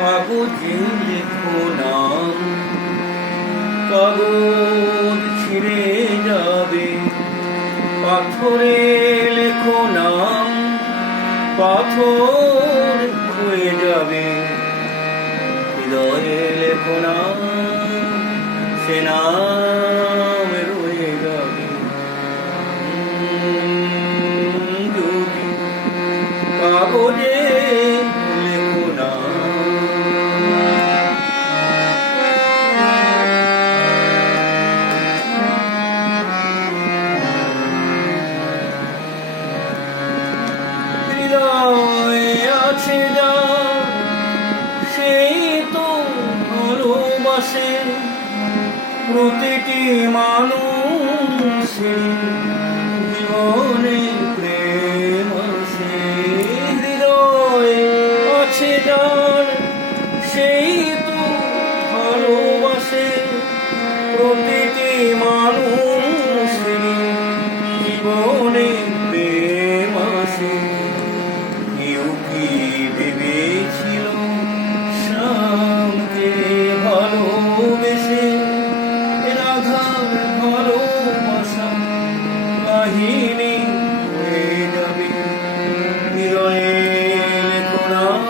কাগজে লেখো নাম, কাগজ ছিঁড়ে যাবে। পাথরে লেখো নাম, পাথর হয়ে যাবে। হৃদয়ে লেখো নাম, সে নাম রয়ে যাবে। কাগজে লেখো নাম। হৃদয়ে আছে যা, সেই তো ভালোবাসে। প্রতিটি মানুষের জীবনে প্রেম আছে। হৃদয়ে আছে যার, সেই তো ভালোবাসে। প্রতিটি মানুষের জীবনে প্রেম আছে। কেউ কি ভেবেছিল শ্যামকে ভালোবেসে রাধার ভালোবাসা কাহিনী হয়ে যাবে। হৃদয়ে লেখো নাম,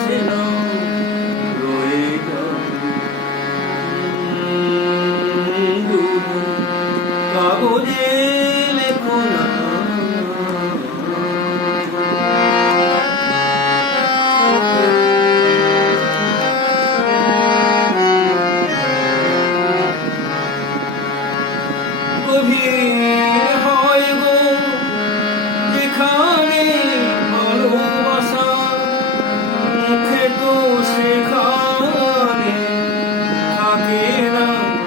সে নাম রয়ে যাবে। কাগজে লেখো নাম। গভীর হয় গো যেখানে ভালোবাসা, মুখে তো সেখানে থাকে না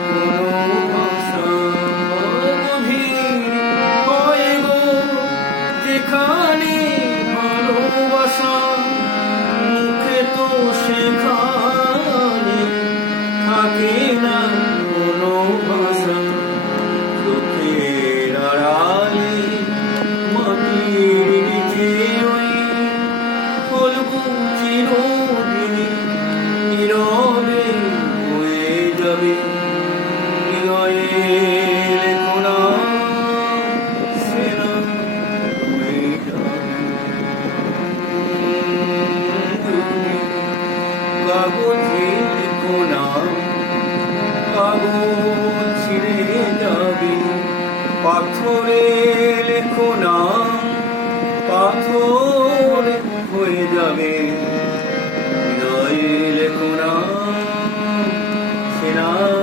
কোনো ভাষা। গভীর হয় গো যেখানে ভালোবাসা, মুখে তো সেখানে থাকে না কোনো ভাষা। চোখের আড়ালে মাটির নিচে ওই ফলগু চিরদিনই নীরবে হয়ে যাবে। হৃদয়ে লেখো নাম, সে নাম রয়ে যাবে। কাগজে লেখো নাম, কাগজ ছিঁড়ে যাবে। পাথরে লেখো নাম, পাথর হয়ে যাবে। হৃদয়ে লেখো নাম, সে নাম